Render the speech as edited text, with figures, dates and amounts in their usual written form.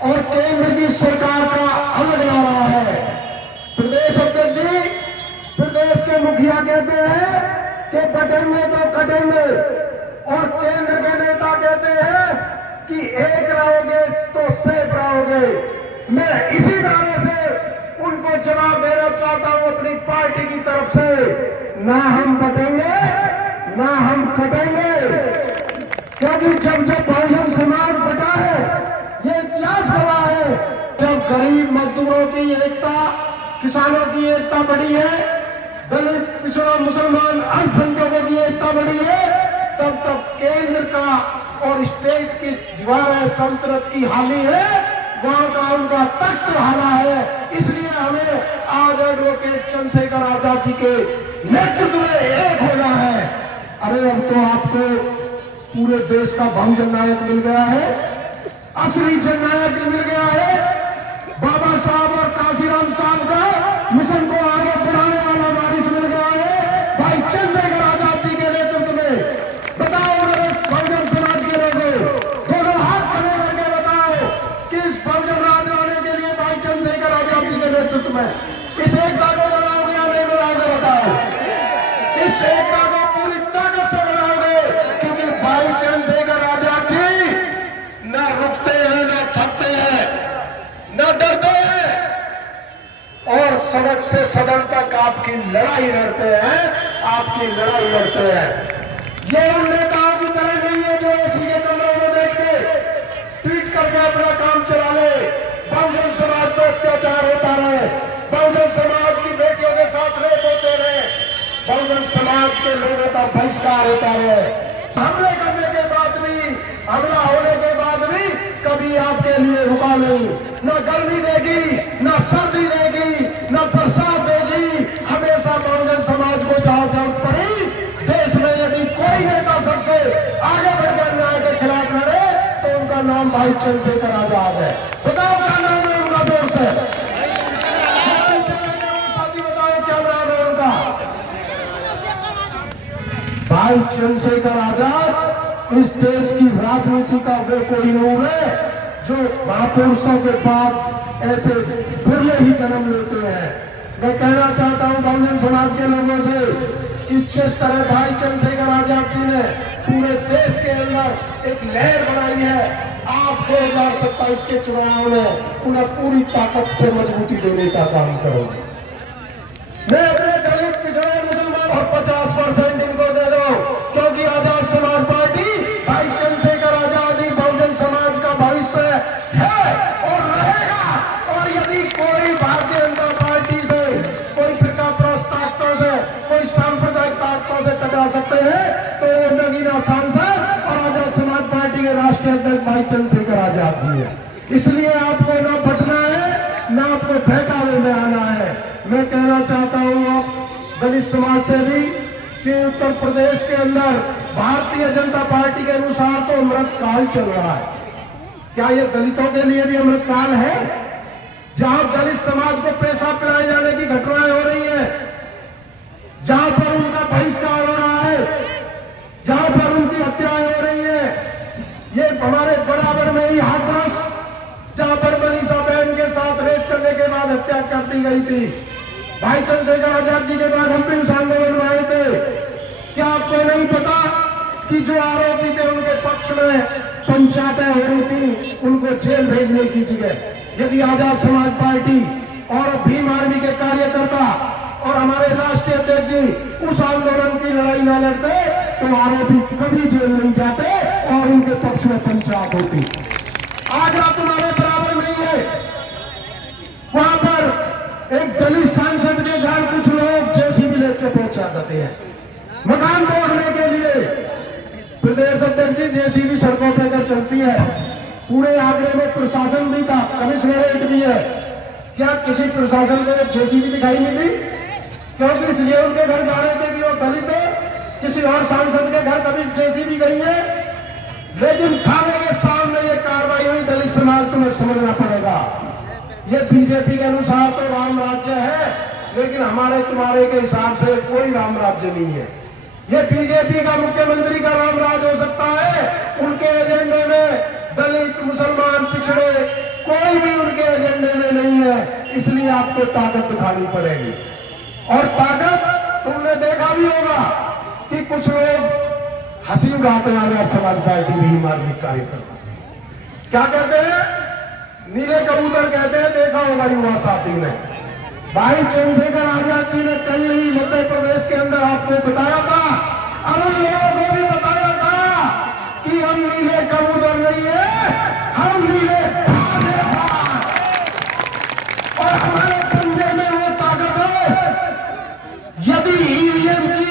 और केंद्र की सरकार का अलग नारा है। प्रदेश अध्यक्ष जी, प्रदेश के मुखिया कहते हैं कि बटेंगे तो कटेंगे, और केंद्र के नेता कहते हैं कि एक रहोगे तो सेफ रहोगे। मैं इसी नारे से उनको जवाब देना चाहता हूं अपनी पार्टी की तरफ से, ना हम बटेंगे ना हम कटेंगे। क्योंकि जब बहुजन समाज बटा है, ये इतिहास गवाह है, जब गरीब मजदूरों की एकता, किसानों की एकता बढ़ी है, दलित पिछड़ा मुसलमान अल्पसंख्यकों की एकता बढ़ी है, तब तक केंद्र का और स्टेट की दीवार सल्तनत की हानि है, वहां का उनका तख्त हाला है। इसलिए हमें आज एडवोकेट चंद्रशेखर आजाद जी के नेतृत्व में एक होना है। अरे अब तो आपको पूरे देश का बहुजन नायक मिल गया है, असली जननायक मिल गया है। बाबा साहब और काशीराम साहब का मिशन को आगे बढ़ाने वाला वारिस मिल गया है भाई चंद्रशेखर आजाद जी के नेतृत्व में। बताओ मेरे बहुजन समाज के लोगों, दोनों हाथ खड़े करके बताओ कि इस बहुजन राज लाने के लिए भाई चंद्रशेखर आजाद जी के नेतृत्व में इस एकता को बनाओगे या नहीं बनाओगे? बताओ, इस एकता को पूरी ताकत से बनाओगे, क्योंकि भाई चंद्रशेखर आजाद जी न रुकते हैं, न थकते हैं, न डरते हैं, और सड़क से सदन तक आपकी लड़ाई लड़ते हैं, आपकी लड़ाई लड़ते हैं। ये उन नेताओं की तरह नहीं है जो एसी के कमरों में बैठ के ट्वीट करके अपना काम चला ले। बहुजन समाज पर अत्याचार होता रहे, बहुजन समाज की बेटियों के साथ रेप होते रहे, बहुजन समाज के लोगों का बहिष्कार होता रहे, हमले करने के बाद भी, हमला होने के बाद भी कभी आपके लिए रुका नहीं। न गर्मी देगी, न सर्दी देगी, न बरसात देगी, हमेशा बहुजन समाज को जहां जरूरत पड़ी देश में यदि कोई नेता सबसे आगे बढ़कर न्याय के खिलाफ लड़े तो उनका नाम भाई चंद्रशेखर आजाद है। बताओ क्या नाम है उनका? जोर से साथी बताओ क्या नाम है उनका? भाई चंद्रशेखर आजाद इस देश की राजनीति का वे कोई नूर है जो महापुरुषों के बाद ऐसे बिरले ही जन्म लेते हैं। मैं कहना चाहता हूं बहुजन समाज के लोगों से कि जिस तरह भाई चंद्रशेखर आजाद जी ने पूरे देश के अंदर एक लहर बनाई है, आप 2027 के चुनाव में उन्हें पूरी ताकत से मजबूती देने का काम करोगे। मैं अपने दलित पिछड़े मुसलमान और 50% इनको दे दो, क्योंकि आजाद समाज पार्टी भाई चंद्रशेखर आजाद ही बहुजन समाज का भविष्य है और रहेगा। और यदि कोई भारतीय जनता पार्टी से, कोई फिरका प्रस्त ताकतों से, कोई सांप्रदायिक ताकतों से टकरा सकते हैं तो वो नगीना सांसद और आजाद समाज पार्टी के राष्ट्रीय अध्यक्ष भाई चंद्रशेखर आजाद जी है। इसलिए आपको ना बटना है, ना आपको बहकावे में आना है। मैं कहना चाहता हूं दलित समाज से भी कि उत्तर प्रदेश के अंदर भारतीय जनता पार्टी के अनुसार तो अमृतकाल चल रहा है। क्या ये दलितों के लिए भी अमृतकाल है? जहां दलित समाज को पैसा पिलाए जाने की घटनाएं हो रही है, जहां पर उनका बहिष्कार हो रहा है, जहां पर उनकी हत्याएं हो रही है, ये हमारे बराबर में ही हाथरस, जहां पर मनीषा बहन के साथ रेप करने के बाद हत्या कर दी गई थी। भाई चंद्रशेखर आजाद जी के बाद हम भी उस आंदोलन में आए थे। क्या आपको नहीं पता कि जो आरोपी थे उनके पक्ष में पंचायतें हो रही थी, उनको जेल भेजने की जगह यदि आजाद समाज पार्टी और भीम आर्मी के कार्यकर्ता और हमारे राष्ट्रीय अध्यक्ष जी उस आंदोलन की लड़ाई न लड़ते तो आरोपी कभी जेल नहीं जाते और उनके पक्ष में पंचायत होती। आगरा तुम्हारे बराबर नहीं है, वहां पर एक दलित सांसद के घर कुछ लोग जेसीबी लेके पहुंचा देते हैं मकान तोड़ने के लिए। प्रदेश अध्यक्ष जी, जेसीबी सड़कों पर अगर चलती है, पूरे आगरे में प्रशासन भी था, कमिश्नरेट भी है, क्या किसी प्रशासन को जेसीबी दिखाई नहीं दी? क्योंकि इसलिए उनके घर जा रहे थे कि वो दलित है। किसी और सांसद के घर कभी जेसीबी गई है? लेकिन थाने के सामने ये कार्रवाई हुई, दलित समाज तुम्हें समझना पड़ेगा। ये बीजेपी के अनुसार तो राम राज्य है, लेकिन हमारे तुम्हारे के हिसाब से कोई राम राज्य नहीं है। ये बीजेपी का मुख्यमंत्री का राम राज हो सकता है, उनके एजेंडे में दलित, मुसलमान, पिछड़े कोई भी उनके एजेंडे में नहीं है, इसलिए आपको ताकत दिखानी पड़ेगी। और ताकत तुमने देखा भी होगा कि कुछ लोग हंसी उड़ाते आ रहे समाज पार्टी भी मार्मिक कार्यकर्ता क्या कहते हैं, नीले कबूतर कहते हैं, देखा होगा युवा साथी ने। भाई चंद्रशेखर आजाद जी ने कल ही मध्य प्रदेश के अंदर आपको बताया था और उन लोगों को भी बताया था कि हम नीले कबूतर नहीं है, हम नीले